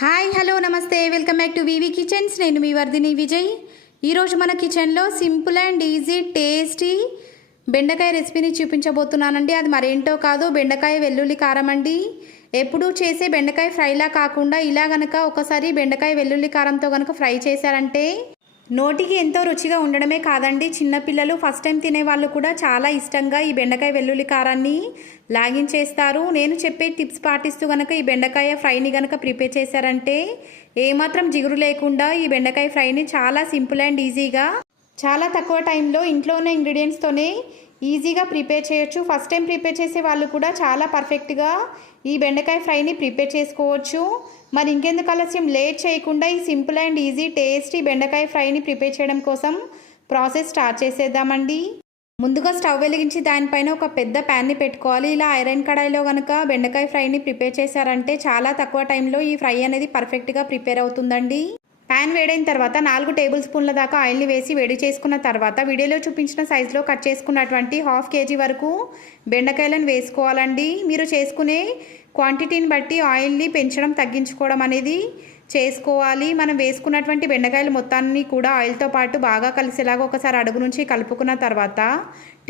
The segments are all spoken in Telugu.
హాయ్ హలో నమస్తే. Welcome back to VV kitchens. నేను మీ వర్ధిని విజయ్. ఈరోజు మన కిచెన్లో సింపుల్ అండ్ ఈజీ టేస్టీ బెండకాయ రెసిపీని చూపించబోతున్నానండి. అది మరేంటో కాదు బెండకాయ వెల్లుల్లి కారం అండి. ఎప్పుడూ చేసే బెండకాయ ఫ్రైలా కాకుండా ఇలా గనక ఒకసారి బెండకాయ వెల్లుల్లి కారంతో గనక ఫ్రై చేశారంటే నోటికి ఎంతో రుచిగా ఉండడమే కాదండి. చిన్నపిల్లలు ఫస్ట్ టైం తినే వాళ్ళు కూడా చాలా ఇష్టంగా ఈ బెండకాయ వెల్లుల్లి కారాన్ని లాగించేస్తారు. నేను చెప్పే టిప్స్ పాటిస్తూ గనక ఈ బెండకాయ ఫ్రైని గనక ప్రిపేర్ చేశారంటే ఏమాత్రం జిగురు లేకుండా ఈ బెండకాయ ఫ్రైని చాలా సింపుల్ అండ్ ఈజీగా చాలా తక్కువ టైంలో ఇంట్లో ఉన్న ఇంగ్రీడియంట్స్తోనే ఈజీగా ప్రిపేర్ చేయొచ్చు. ఫస్ట్ టైం ప్రిపేర్ చేసే వాళ్ళు కూడా చాలా పర్ఫెక్ట్గా ఈ బెండకాయ ఫ్రైని ప్రిపేర్ చేసుకోవచ్చు. మరి ఇంకెందుకు ఆలస్యం? లేట్ చేయకుండా ఈ సింపుల్ అండ్ ఈజీ టేస్టీ బెండకాయ ఫ్రైని ప్రిపేర్ చేయడం కోసం ప్రాసెస్ స్టార్ట్ చేసేద్దామండి. ముందుగా స్టవ్ వెలిగించి దానిపైన ఒక పెద్ద ప్యాన్ని పెట్టుకోవాలి. ఇలా ఐరన్ కడాయిలో కనుక బెండకాయ ఫ్రైని ప్రిపేర్ చేశారంటే చాలా తక్కువ టైంలో ఈ ఫ్రై అనేది పర్ఫెక్ట్గా ప్రిపేర్ అవుతుందండి. ప్యాన్ వేడైన తర్వాత నాలుగు టేబుల్ స్పూన్ల దాకా ఆయిల్ని వేసి వేడి చేసుకున్న తర్వాత వీడియోలో చూపించిన సైజులో కట్ చేసుకున్నటువంటి హాఫ్ కేజీ వరకు బెండకాయలను వేసుకోవాలండి. మీరు చేసుకునే క్వాంటిటీని బట్టి ఆయిల్ని పెంచడం తగ్గించుకోవడం అనేది చేసుకోవాలి. మనం వేసుకున్నటువంటి బెండకాయలు మొత్తాన్ని కూడా ఆయిల్తో పాటు బాగా కలిసేలాగా ఒకసారి అడుగు నుంచి కలుపుకున్న తర్వాత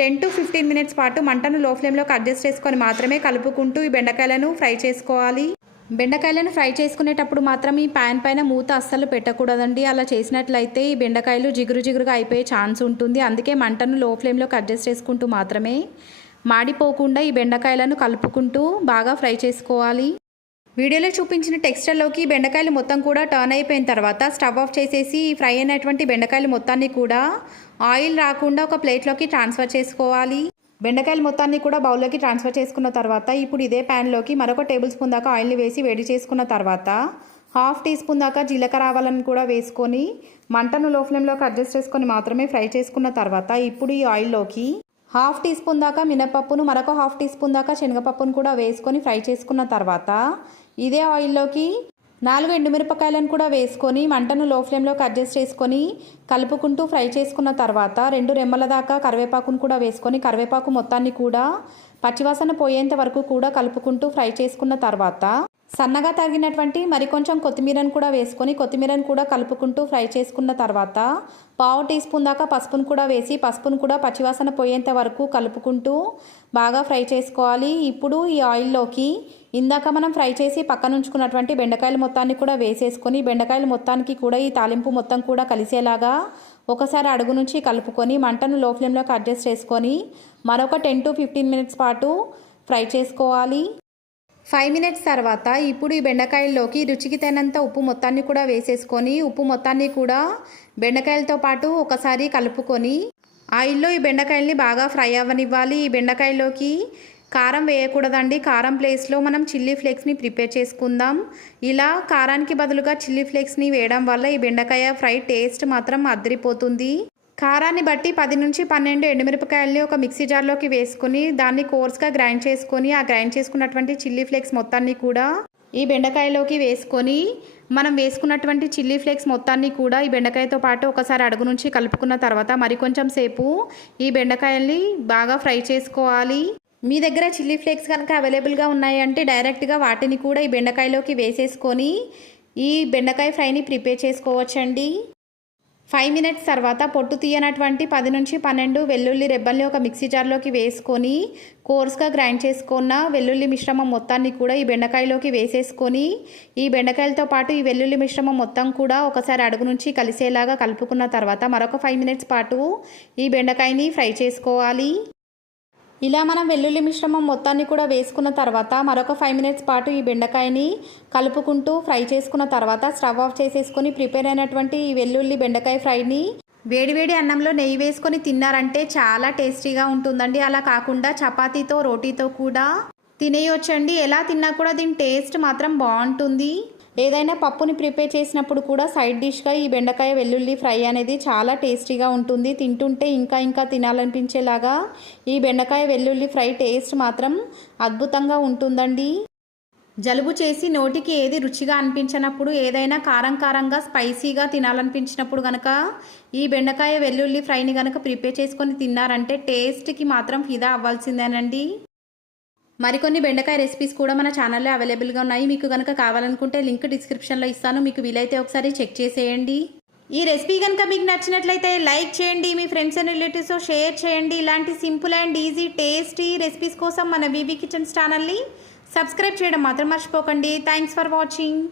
టెన్ టు ఫిఫ్టీన్ మినిట్స్ పాటు మంటను లో ఫ్లేమ్లోకి అడ్జస్ట్ చేసుకొని మాత్రమే కలుపుకుంటూ ఈ బెండకాయలను ఫ్రై చేసుకోవాలి. బెండకాయలను ఫ్రై చేసుకునేటప్పుడు మాత్రం ఈ ప్యాన్ పైన మూత అస్సలు పెట్టకూడదండి. అలా చేసినట్లయితే ఈ బెండకాయలు జిగురు జిగురుగా అయిపోయే ఛాన్స్ ఉంటుంది. అందుకే మంటను లో ఫ్లేమ్లోకి అడ్జస్ట్ చేసుకుంటూ మాత్రమే మాడిపోకుండా ఈ బెండకాయలను కలుపుకుంటూ బాగా ఫ్రై చేసుకోవాలి. వీడియోలో చూపించిన టెక్స్చర్లోకి బెండకాయలు మొత్తం కూడా టర్న్ అయిపోయిన తర్వాత స్టవ్ ఆఫ్ చేసేసి ఈ ఫ్రై అయినటువంటి బెండకాయలు మొత్తాన్ని కూడా ఆయిల్ రాకుండా ఒక ప్లేట్లోకి ట్రాన్స్ఫర్ చేసుకోవాలి. బెండకాయలు మొత్తాన్ని కూడా బౌల్లోకి ట్రాన్స్ఫర్ చేసుకున్న తర్వాత ఇప్పుడు ఇదే ప్యాన్లోకి మరొక టేబుల్ స్పూన్ దాకా ఆయిల్ని వేసి వేడి చేసుకున్న తర్వాత హాఫ్ టీ స్పూన్ దాకా జీలకర్ర ఆవాలను కూడా వేసుకొని మంటను లో ఫ్లేమ్లోకి అడ్జస్ట్ చేసుకొని మాత్రమే ఫ్రై చేసుకున్న తర్వాత ఇప్పుడు ఈ ఆయిల్లోకి హాఫ్ టీ స్పూన్ దాకా మినపప్పును మరొక హాఫ్ టీ స్పూన్ దాకా శనగపప్పును కూడా వేసుకొని ఫ్రై చేసుకున్న తర్వాత ఇదే ఆయిల్లోకి నాలుగు ఎండుమిరపకాయలను కూడా వేసుకొని మంటను లో ఫ్లేమ్లోకి అడ్జస్ట్ చేసుకొని కలుపుకుంటూ ఫ్రై చేసుకున్న తర్వాత రెండు రెమ్మల దాకా కరివేపాకును కూడా వేసుకొని కరివేపాకు మొత్తాన్ని కూడా పచ్చివాసన పోయేంత వరకు కూడా కలుపుకుంటూ ఫ్రై చేసుకున్న తర్వాత సన్నగా తగినటువంటి మరికొంచెం కొత్తిమీరను కూడా వేసుకొని కొత్తిమీరను కూడా కలుపుకుంటూ ఫ్రై చేసుకున్న తర్వాత పావు టీ స్పూన్ దాకా పసుపును కూడా వేసి పసుపును కూడా పచ్చివాసన పోయేంత వరకు కలుపుకుంటూ బాగా ఫ్రై చేసుకోవాలి. ఇప్పుడు ఈ ఆయిల్లోకి ఇందాక మనం ఫ్రై చేసి పక్కన ఉంచుకున్నటువంటి బెండకాయల మొత్తాన్ని కూడా వేసేసుకొని బెండకాయల మొత్తానికి కూడా ఈ తాలింపు మొత్తం కూడా కలిసేలాగా ఒకసారి అడుగు నుంచి కలుపుకొని మంటను లో ఫ్లేమ్లోకి అడ్జస్ట్ చేసుకొని మరొక టెన్ టు ఫిఫ్టీన్ మినిట్స్ పాటు ఫ్రై చేసుకోవాలి. ఫైవ్ మినిట్స్ తర్వాత ఇప్పుడు ఈ బెండకాయల్లోకి రుచికి తగినంత ఉప్పు మొత్తాన్ని కూడా వేసేసుకొని ఉప్పు మొత్తాన్ని కూడా బెండకాయలతో పాటు ఒకసారి కలుపుకొని ఆయిల్లో ఈ బెండకాయల్ని బాగా ఫ్రై అవ్వనివ్వాలి. ఈ బెండకాయలోకి కారం వేయకూడదండి. కారం ప్లేస్లో మనం చిల్లీ ఫ్లేక్స్ని ప్రిపేర్ చేసుకుందాం. ఇలా కారానికి బదులుగా చిల్లీ ఫ్లేక్స్ని వేయడం వల్ల ఈ బెండకాయ ఫ్రై టేస్ట్ మాత్రం అదిరిపోతుంది. కారాన్ని బట్టి పది నుంచి పన్నెండు ఎండుమిరపకాయల్ని ఒక మిక్సీ జార్లోకి వేసుకుని దాన్ని కోర్స్గా గ్రైండ్ చేసుకొని ఆ గ్రైండ్ చేసుకున్నటువంటి చిల్లీ ఫ్లేక్స్ మొత్తాన్ని కూడా ఈ బెండకాయలోకి వేసుకొని మనం వేసుకున్నటువంటి చిల్లీ ఫ్లేక్స్ మొత్తాన్ని కూడా ఈ బెండకాయతో పాటు ఒకసారి అడుగు నుంచి కలుపుకున్న తర్వాత మరికొంచెం సేపు ఈ బెండకాయల్ని బాగా ఫ్రై చేసుకోవాలి. మీ దగ్గర చిల్లీ ఫ్లేక్స్ కనుక అవైలబుల్గా ఉన్నాయంటే డైరెక్ట్గా వాటిని కూడా ఈ బెండకాయలోకి వేసేసుకొని ఈ బెండకాయ ఫ్రైని ప్రిపేర్ చేసుకోవచ్చండి. ఫైవ్ మినిట్స్ తర్వాత పొట్టు తీయనటువంటి పది నుంచి పన్నెండు వెల్లుల్లి రెబ్బల్ని ఒక మిక్సీ జార్లోకి వేసుకొని కోర్స్గా గ్రైండ్ చేసుకున్న వెల్లుల్లి మిశ్రమం మొత్తాన్ని కూడా ఈ బెండకాయలోకి వేసేసుకొని ఈ బెండకాయలతో పాటు ఈ వెల్లుల్లి మిశ్రమం మొత్తం కూడా ఒకసారి అడుగు నుంచి కలిసేలాగా కలుపుకున్న తర్వాత మరొక ఫైవ్ మినిట్స్ పాటు ఈ బెండకాయని ఫ్రై చేసుకోవాలి. ఇలా మనం వెల్లుల్లి మిశ్రమం మొత్తాన్ని కూడా వేసుకున్న తర్వాత మరొక ఫైవ్ మినిట్స్ పాటు ఈ బెండకాయని కలుపుకుంటూ ఫ్రై చేసుకున్న తర్వాత స్టవ్ ఆఫ్ చేసేసుకొని ప్రిపేర్ అయినటువంటి ఈ వెల్లుల్లి బెండకాయ ఫ్రైని వేడివేడి అన్నంలో నెయ్యి వేసుకొని తిన్నారంటే చాలా టేస్టీగా ఉంటుందండి. అలా కాకుండా చపాతీతో రోటీతో కూడా తినేయొచ్చండి. ఎలా తిన్నా కూడా దీని టేస్ట్ మాత్రం బాగుంటుంది. ఏదైనా పప్పుని ప్రిపేర్ చేసినప్పుడు కూడా సైడ్ డిష్గా ఈ బెండకాయ వెల్లుల్లి ఫ్రై అనేది చాలా టేస్టీగా ఉంటుంది. తింటుంటే ఇంకా ఇంకా తినాలనిపించేలాగా ఈ బెండకాయ వెల్లుల్లి ఫ్రై టేస్ట్ మాత్రం అద్భుతంగా ఉంటుందండి. జలుబు చేసి నోటికి ఏది రుచిగా అనిపించినప్పుడు ఏదైనా కారం కారంగా స్పైసీగా తినాలనిపించినప్పుడు కనుక ఈ బెండకాయ వెల్లుల్లి ఫ్రైని కనుక ప్రిపేర్ చేసుకొని తిన్నారంటే టేస్ట్కి మాత్రం ఫిదా అవ్వాల్సిందేనండి. మరికొన్ని బెండకాయ రెసిపీస్ కూడా మన ఛానల్లో అవైలబుల్గా ఉన్నాయి. మీకు కనుక కావాలనుకుంటే లింక్ డిస్క్రిప్షన్లో ఇస్తాను. మీకు వీలైతే ఒకసారి చెక్ చేసేయండి. ఈ రెసిపీ కనుక మీకు నచ్చినట్లయితే లైక్ చేయండి. మీ ఫ్రెండ్స్ అండ్ రిలేటివ్స్తో షేర్ చేయండి. ఇలాంటి simple and easy tasty recipes కోసం మన బీబీ కిచెన్స్ ఛానల్ని సబ్స్క్రైబ్ చేయడం మాత్రం మర్చిపోకండి. Thanks for watching